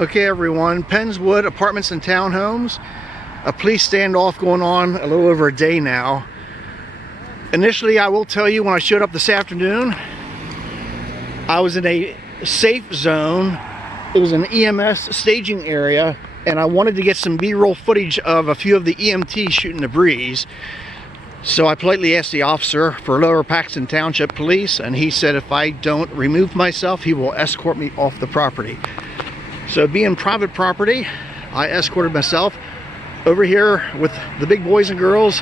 Okay everyone, Pennswood Apartments and Townhomes. A police standoff going on a little over a day now. Initially, I will tell you, when I showed up this afternoon, I was in a safe zone. It was an EMS staging area, and I wanted to get some B-roll footage of a few of the EMTs shooting the breeze. So I politely asked the officer for Lower Paxton Township Police, and he said if I don't remove myself, he will escort me off the property. So being private property, I escorted myself over here with the big boys and girls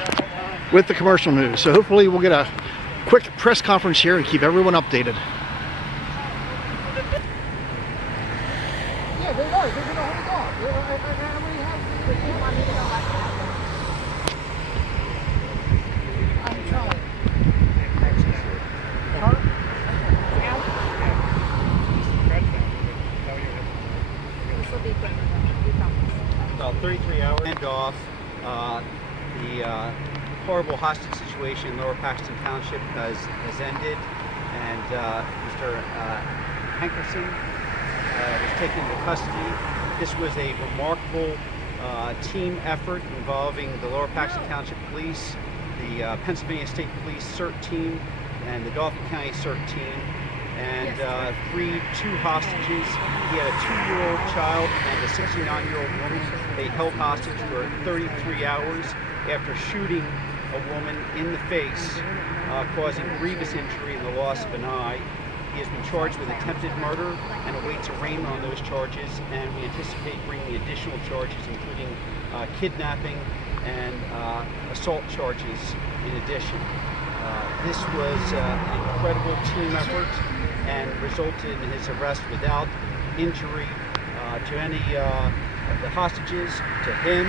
with the commercial news. So hopefully we'll get a quick press conference here and keep everyone updated. Yeah, they are. They're going to hold off. I'm trying. About 33 hours standoff. The horrible hostage situation in Lower Paxton Township has ended, and Mr. Hankerson was taken into custody. This was a remarkable team effort involving the Lower Paxton Township Police, the Pennsylvania State Police CERT team, and the Dauphin County CERT team, and freed 2 hostages. He had a 2-year-old child and a 69-year-old woman. They held hostage for 33 hours after shooting a woman in the face, causing grievous injury and the loss of an eye. He has been charged with attempted murder and awaits arraignment on those charges, and we anticipate bringing additional charges, including kidnapping and assault charges in addition. This was an incredible team effort and resulted in his arrest without injury to any of the hostages, to him,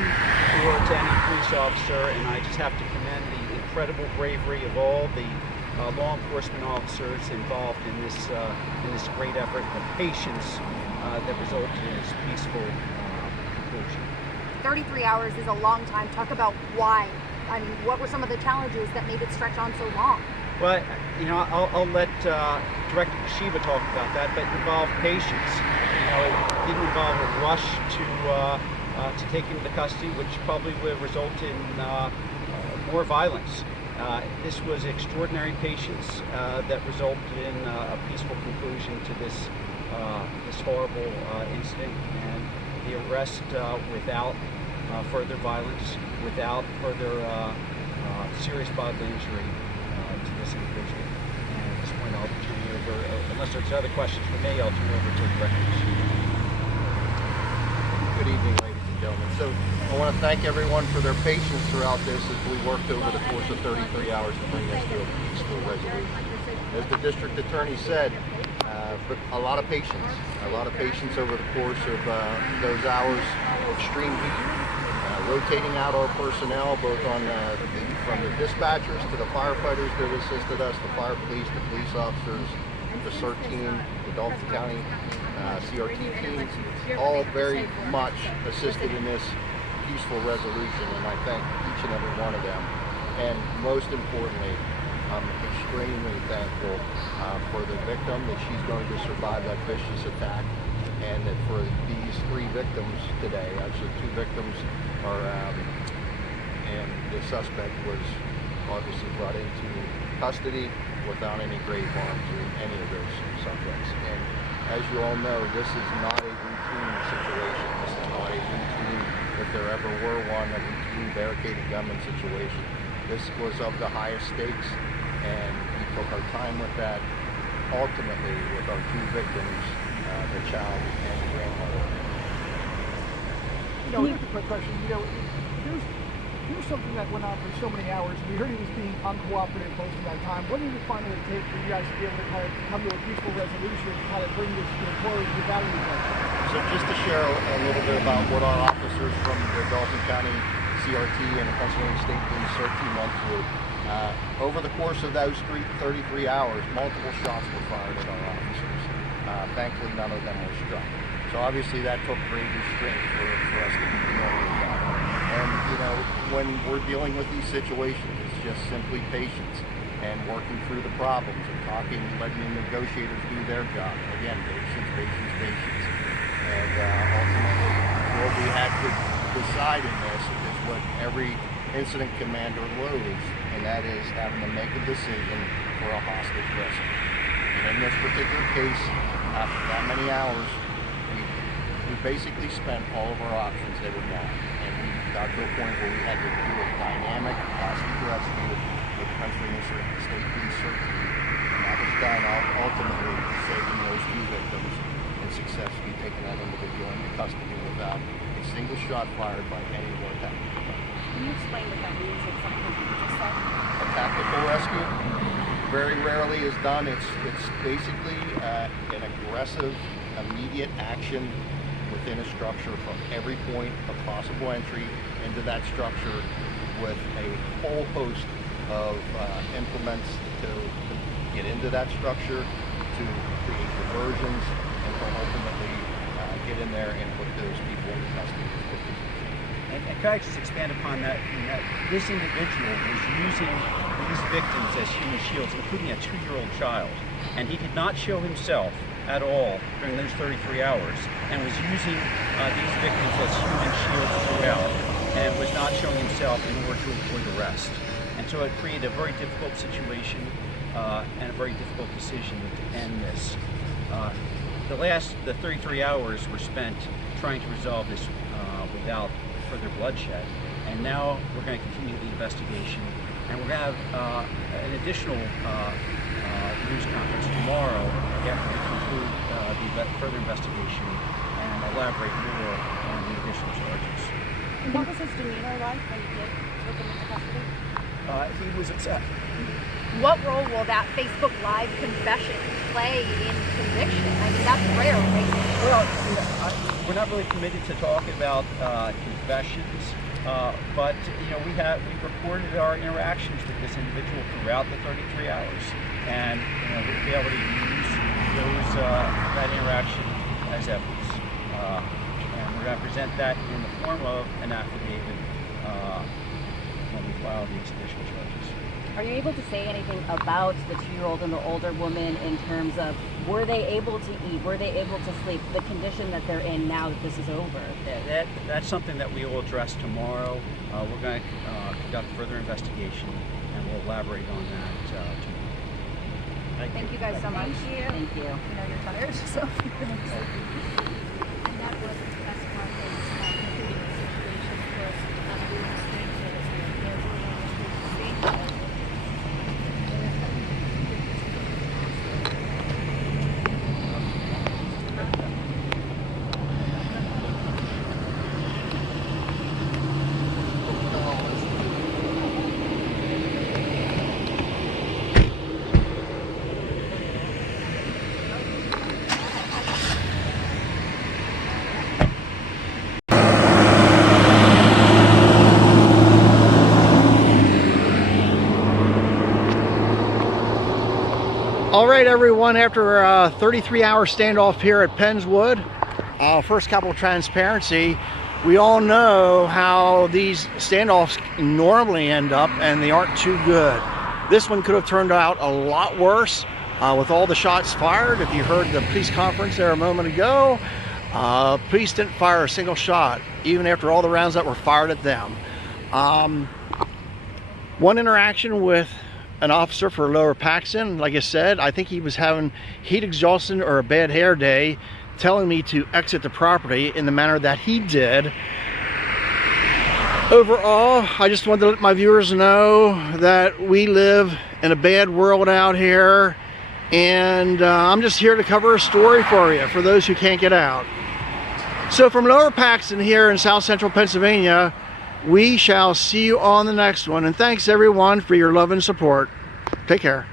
or to any police officer. And I just have to commend the incredible bravery of all the law enforcement officers involved in this great effort, the patience that resulted in this peaceful conclusion. 33 hours is a long time. Talk about why. I mean, what were some of the challenges that made it stretch on so long? Well, you know, I'll let Director Kashiba talk about that, but it involved patience. You know, it didn't involve a rush to take him into custody, which probably would result in more violence. This was extraordinary patience that resulted in a peaceful conclusion to this horrible incident, and the arrest without further violence, without further serious bodily injury to this individual. And at this point, I'll turn it over, unless there's other questions for me, I'll turn it over to Director Kashiba. Good evening, ladies and gentlemen. So I want to thank everyone for their patience throughout this as we worked over the course of 33 hours to bring this to a peaceful resolution. As the district attorney said, but a lot of patience over the course of those hours, extreme heat, rotating out our personnel, both on from the dispatchers to the firefighters that assisted us, the fire police, the police officers, the CERT team, the Dauphin County CRT team, all very much assisted in this peaceful resolution, and I thank each and every one of them. And most importantly, I'm extremely thankful for the victim, that she's going to survive that vicious attack, and that for these 3 victims today, actually 2 victims are, and the suspect was obviously brought into custody without any grave harm to any of those subjects. And as you all know, this is not a routine situation. This is not a routine, if there ever were one, a routine barricaded gunman situation. This was of the highest stakes, and we took our time with that. Ultimately, with our 2 victims, the child and the grandmother. You know, just a quick question. You know, here's something that went on for so many hours. We heard he was being uncooperative most of that time. What did it finally take for you guys to be able to kind of come to a peaceful resolution and kind of bring this to a close without any bloodshed? So just to share a little bit about what our officers from the Dauphin County CRT and the Pennsylvania State Police CERT team went through. Over the course of those 33 hours, multiple shots were fired at our officers. Thankfully, none of them were struck. So obviously that took great restraint for us to be dealing with that. And you know, when we're dealing with these situations, it's just simply patience and working through the problems and talking, letting the negotiators do their job. Again, patience, patience, patience. And ultimately, what we had to decide in this is what every incident commander loathes, and that is having to make a decision for a hostage rescue. And in this particular case, after that many hours, we basically spent all of our options. They were gone. And we got to a point where we had to do a dynamic hostage rescue with the Pennsylvania State Police Search Team. And that was done ultimately saving those two victims and successfully taking that individual into custody without a single shot fired by any of our tactical partners. Can you explain what that means exactly? What you just said? A tactical rescue very rarely is done. It's basically an aggressive, immediate action within a structure from every point of possible entry into that structure with a whole host of implements to get into that structure, to create diversions, and to ultimately get in there and put those people in custody as quickly as we can. And could I just expand upon that? This individual was using these victims as human shields, including a 2-year-old child. And he did not show himself at all during those 33 hours and was using these victims as human shields throughout and was not showing himself in order to avoid arrest. And so it created a very difficult situation and a very difficult decision to end this. The 33 hours were spent trying to resolve this without further bloodshed. And now we're going to continue the investigation, and we're going to have an additional news conference tomorrow after we conclude the further investigation and elaborate more on the additional charges. And what was his demeanor like when you did took him into custody? He was upset. What role will that Facebook Live confession play in conviction? I mean, that's rare, right? Well, we're not really permitted to talk about confessions, but we recorded our interactions with this individual throughout the 33 hours, and we'll be able to use that interaction as evidence, and we're going to present that in the form of an affidavit when we file these additional charges. Are you able to say anything about the 2-year-old and the older woman in terms of were they able to eat, were they able to sleep, the condition that they're in now that this is over? That's something that we will address tomorrow. We're going to conduct further investigation, and we'll elaborate on that tomorrow. Thank you guys so much. Thank you. I know you're tired, so. And that was the best part is including the situation was doing street service and they're doing on the street. All right, everyone, after a 33-hour standoff here at Pennswood, first couple transparency, we all know how these standoffs normally end up, and they aren't too good. This one could have turned out a lot worse with all the shots fired. If you heard the police conference there a moment ago, police didn't fire a single shot, even after all the rounds that were fired at them. One interaction with an officer for Lower Paxton, like I said, I think he was having heat exhaustion or a bad hair day, telling me to exit the property in the manner that he did. Overall, I just wanted to let my viewers know that we live in a bad world out here, and I'm just here to cover a story for you, for those who can't get out. So from Lower Paxton here in South Central Pennsylvania, we shall see you on the next one, and thanks everyone for your love and support. Take care.